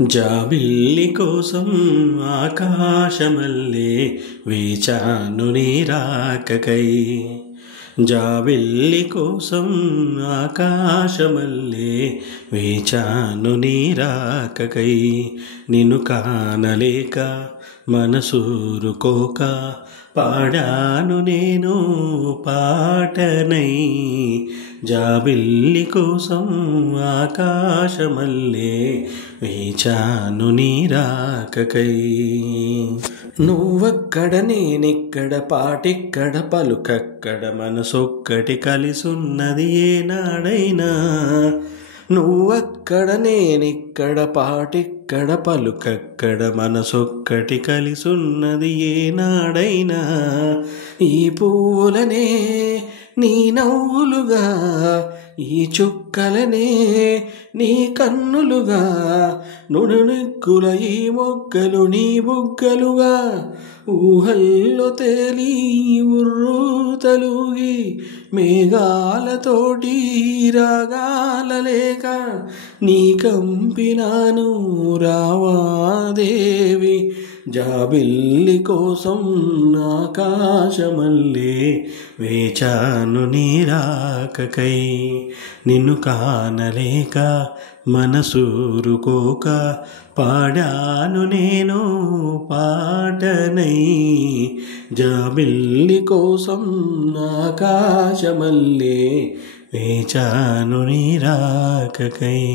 జాబిల్లి కోసం ఆకాశమల్లే వేచాను నీ రాకకై. జాబిల్లి కోసం ఆకాశమల్లే వేచాను నీ రాకకై. నిన్ను కానలేక మనసూరుకోక పాడాను నేను పాటనై. జాబిల్లి కోసం ఆకాశమల్లే వేచాను నీ రాకకై. నువ్వక్కడ నేనిక్కడ పాటిక్కడ పలుకక్కడ మనసొక్కటి కలిసున్నది ఏనాడైనా. నువ్వక్కడ నేనిక్కడ పాటిక్కడ పలుకక్కడ మనసొక్కటి కలిసున్నది ఏనాడైనా. ఈ పువ్వులనే నీ నవ్వులుగా, ఈ చుక్కలనే నీ కన్నులుగా, నుడునిక్కుల ఈ మొగ్గలు నీ బుగ్గలుగా, ఊహల్లో తేలి ఉర్రు తలుగి మేఘాలతోటి రాగాల లేక నీ కంపినాను రావాదేవి. జాబిల్లి కోసం ఆకాశమల్లే వేచాను నీ రాకకై. నిన్ను కానలేక మనసూరుకోక పాడాను నేను పాటనై. జాబిల్లి కోసం ఆకాశమల్లే వేచాను నీ రాకకై.